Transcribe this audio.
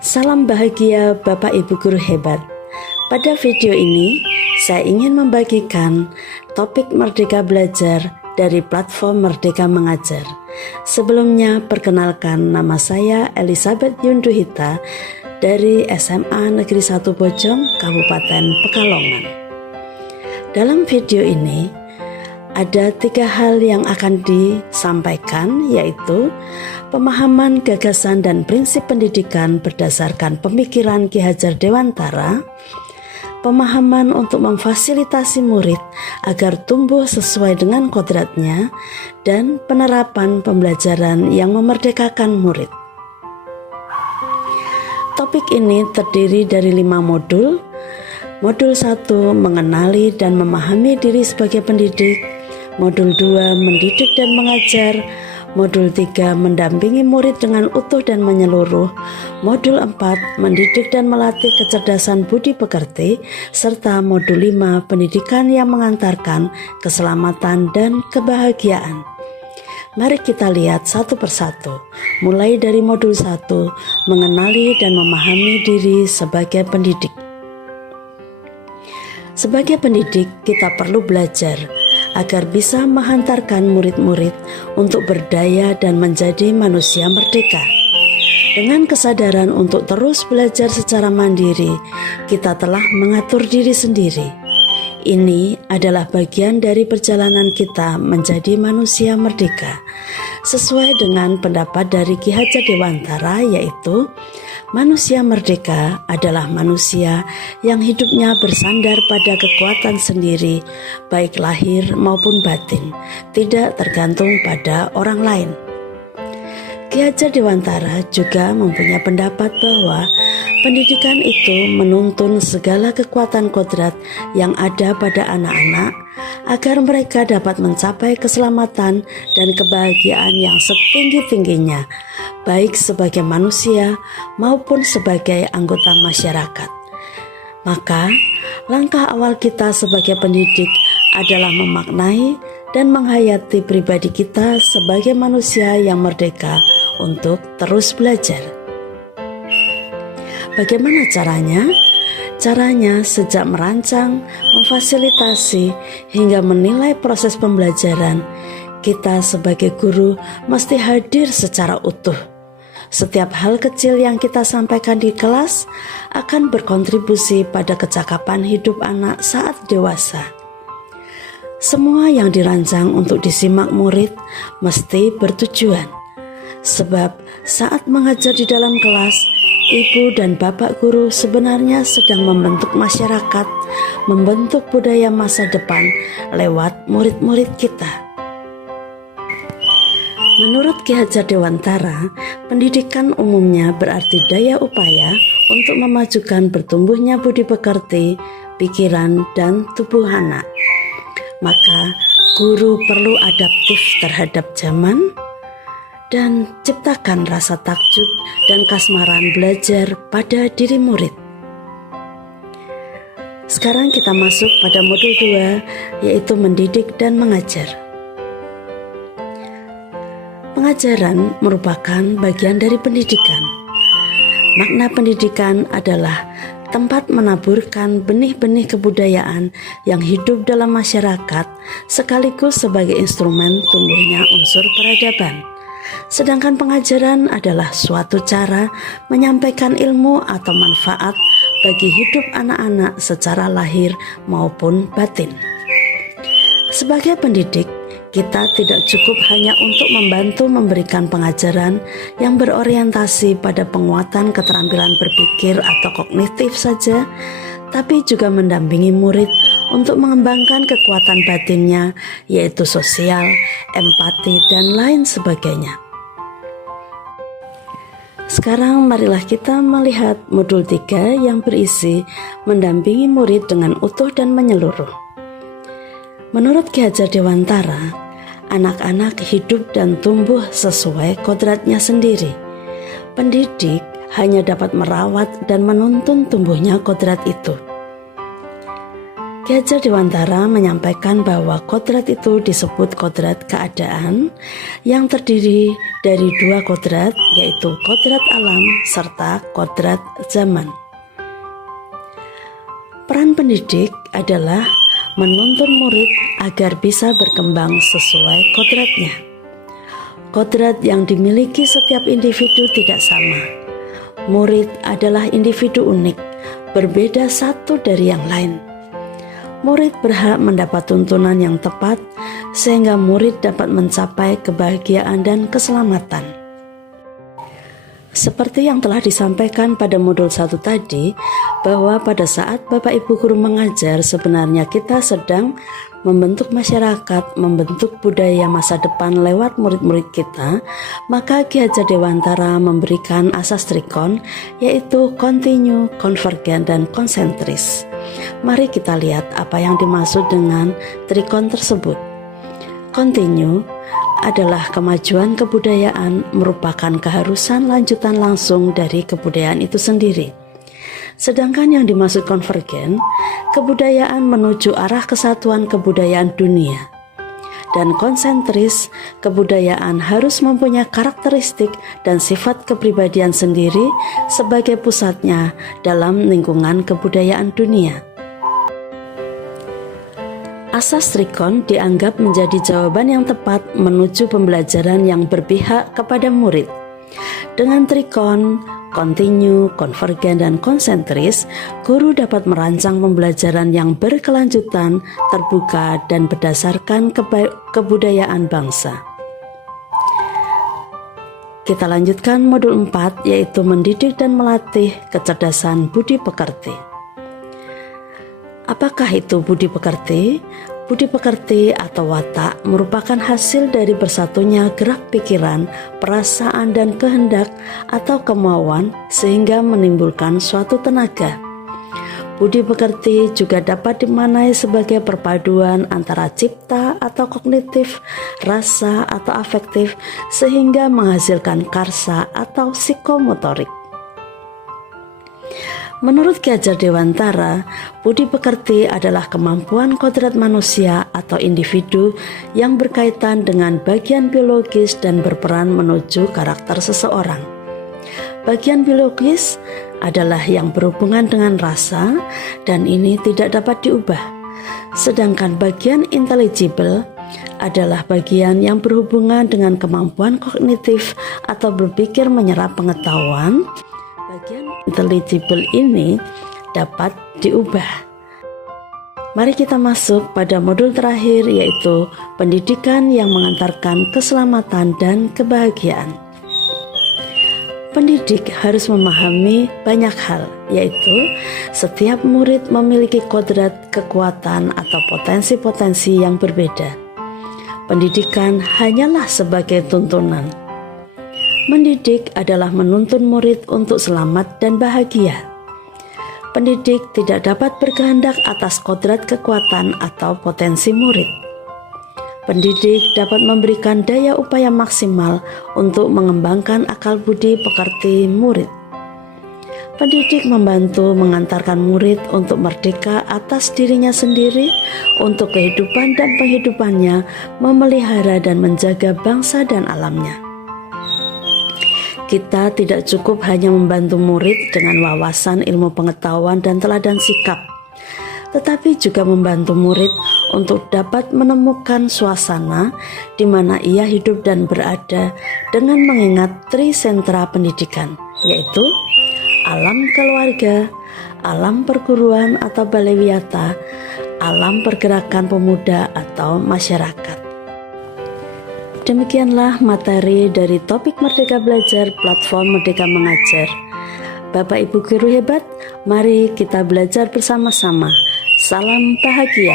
Salam bahagia Bapak Ibu Guru hebat. Pada video ini, saya ingin membagikan topik Merdeka Belajar dari platform Merdeka Mengajar. Sebelumnya, perkenalkan nama saya Elizabeth Yunduhita dari SMA Negeri 1 Bojong, Kabupaten Pekalongan. Dalam video ini, ada 3 hal yang akan disampaikan, yaitu pemahaman, gagasan, dan prinsip pendidikan berdasarkan pemikiran Ki Hajar Dewantara, pemahaman untuk memfasilitasi murid agar tumbuh sesuai dengan kodratnya, dan penerapan pembelajaran yang memerdekakan murid. Topik ini terdiri dari 5 modul. Modul 1, mengenali dan memahami diri sebagai pendidik. Modul 2, mendidik dan mengajar. Modul 3, mendampingi murid dengan utuh dan menyeluruh. Modul 4, mendidik dan melatih kecerdasan budi pekerti. Serta modul 5, pendidikan yang mengantarkan keselamatan dan kebahagiaan. Mari kita lihat satu persatu. Mulai dari modul 1, mengenali dan memahami diri sebagai pendidik. Sebagai pendidik, kita perlu belajar agar bisa menghantarkan murid-murid untuk berdaya dan menjadi manusia merdeka. Dengan kesadaran untuk terus belajar secara mandiri, kita telah mengatur diri sendiri. Ini adalah bagian dari perjalanan kita menjadi manusia merdeka. Sesuai dengan pendapat dari Ki Hajar Dewantara, yaitu manusia merdeka adalah manusia yang hidupnya bersandar pada kekuatan sendiri, baik lahir maupun batin, tidak tergantung pada orang lain. Ki Hajar Dewantara juga mempunyai pendapat bahwa pendidikan itu menuntun segala kekuatan kodrat yang ada pada anak-anak agar mereka dapat mencapai keselamatan dan kebahagiaan yang setinggi-tingginya, baik sebagai manusia maupun sebagai anggota masyarakat. Maka, langkah awal kita sebagai pendidik adalah memaknai dan menghayati pribadi kita sebagai manusia yang merdeka untuk terus belajar. Bagaimana caranya? Caranya sejak merancang, memfasilitasi, hingga menilai proses pembelajaran, kita sebagai guru mesti hadir secara utuh. Setiap hal kecil yang kita sampaikan di kelas akan berkontribusi pada kecakapan hidup anak saat dewasa. Semua yang dirancang untuk disimak murid mesti bertujuan. Sebab saat mengajar di dalam kelas, ibu dan bapak guru sebenarnya sedang membentuk masyarakat, membentuk budaya masa depan lewat murid-murid kita. Menurut Ki Hajar Dewantara, pendidikan umumnya berarti daya upaya untuk memajukan bertumbuhnya budi pekerti, pikiran, dan tubuh anak. Maka, guru perlu adaptif terhadap zaman dan ciptakan rasa takjub dan kasmaran belajar pada diri murid. Sekarang kita masuk pada modul 2, yaitu mendidik dan mengajar. Pengajaran merupakan bagian dari pendidikan. Makna pendidikan adalah tempat menaburkan benih-benih kebudayaan yang hidup dalam masyarakat sekaligus sebagai instrumen tumbuhnya unsur peradaban. Sedangkan pengajaran adalah suatu cara menyampaikan ilmu atau manfaat bagi hidup anak-anak secara lahir maupun batin. Sebagai pendidik, kita tidak cukup hanya untuk membantu memberikan pengajaran yang berorientasi pada penguatan keterampilan berpikir atau kognitif saja, tapi juga mendampingi murid untuk mengembangkan kekuatan batinnya, yaitu sosial, empati, dan lain sebagainya. Sekarang marilah kita melihat modul 3 yang berisi mendampingi murid dengan utuh dan menyeluruh. Menurut Ki Hajar Dewantara, anak-anak hidup dan tumbuh sesuai kodratnya sendiri. Pendidik hanya dapat merawat dan menuntun tumbuhnya kodrat itu. Ki Hajar Dewantara menyampaikan bahwa kodrat itu disebut kodrat keadaan yang terdiri dari dua kodrat, yaitu kodrat alam serta kodrat zaman. Peran pendidik adalah menuntun murid agar bisa berkembang sesuai kodratnya. Kodrat yang dimiliki setiap individu tidak sama. Murid adalah individu unik, berbeda satu dari yang lain. Murid berhak mendapat tuntunan yang tepat sehingga murid dapat mencapai kebahagiaan dan keselamatan. Seperti yang telah disampaikan pada modul 1 tadi, bahwa pada saat Bapak Ibu guru mengajar, sebenarnya kita sedang membentuk masyarakat, membentuk budaya masa depan lewat murid-murid kita. Maka Ki Hajar Dewantara memberikan asas trikon, yaitu kontinu, konvergen, dan konsentris. Mari kita lihat apa yang dimaksud dengan trikon tersebut. Kontinu adalah kemajuan kebudayaan, merupakan keharusan lanjutan langsung dari kebudayaan itu sendiri. Sedangkan yang dimaksud konvergen, kebudayaan menuju arah kesatuan kebudayaan dunia. Dan konsentris, kebudayaan harus mempunyai karakteristik dan sifat kepribadian sendiri sebagai pusatnya dalam lingkungan kebudayaan dunia. Asas trikon dianggap menjadi jawaban yang tepat menuju pembelajaran yang berpihak kepada murid. Dengan trikon, kontinu, konvergen, dan konsentris, guru dapat merancang pembelajaran yang berkelanjutan, terbuka, dan berdasarkan kebudayaan bangsa. Kita lanjutkan modul 4, yaitu mendidik dan melatih kecerdasan budi pekerti. Apakah itu budi pekerti? Budi pekerti atau watak merupakan hasil dari bersatunya gerak pikiran, perasaan, dan kehendak atau kemauan sehingga menimbulkan suatu tenaga. Budi pekerti juga dapat dimaknai sebagai perpaduan antara cipta atau kognitif, rasa atau afektif sehingga menghasilkan karsa atau psikomotorik. Menurut Ki Hajar Dewantara, budi pekerti adalah kemampuan kodrat manusia atau individu yang berkaitan dengan bagian biologis dan berperan menuju karakter seseorang. Bagian biologis adalah yang berhubungan dengan rasa dan ini tidak dapat diubah. Sedangkan bagian intelligible adalah bagian yang berhubungan dengan kemampuan kognitif atau berpikir menyerap pengetahuan. Bagian intelligible ini dapat diubah. Mari kita masuk pada modul terakhir, yaitu pendidikan yang mengantarkan keselamatan dan kebahagiaan. Pendidik harus memahami banyak hal, yaitu setiap murid memiliki kodrat, kekuatan, atau potensi-potensi yang berbeda. Pendidikan hanyalah sebagai tuntunan. Mendidik adalah menuntun murid untuk selamat dan bahagia. Pendidik tidak dapat berkehendak atas kodrat, kekuatan, atau potensi murid. Pendidik dapat memberikan daya upaya maksimal untuk mengembangkan akal budi pekerti murid. Pendidik membantu mengantarkan murid untuk merdeka atas dirinya sendiri, untuk kehidupan dan penghidupannya, memelihara dan menjaga bangsa dan alamnya. Kita tidak cukup hanya membantu murid dengan wawasan ilmu pengetahuan dan teladan sikap, tetapi juga membantu murid untuk dapat menemukan suasana di mana ia hidup dan berada dengan mengingat trisentra pendidikan, yaitu alam keluarga, alam perguruan atau balai wiyata, alam pergerakan pemuda atau masyarakat. Demikianlah materi dari topik Merdeka Belajar, platform Merdeka Mengajar. Bapak Ibu guru hebat, mari kita belajar bersama-sama. Salam bahagia.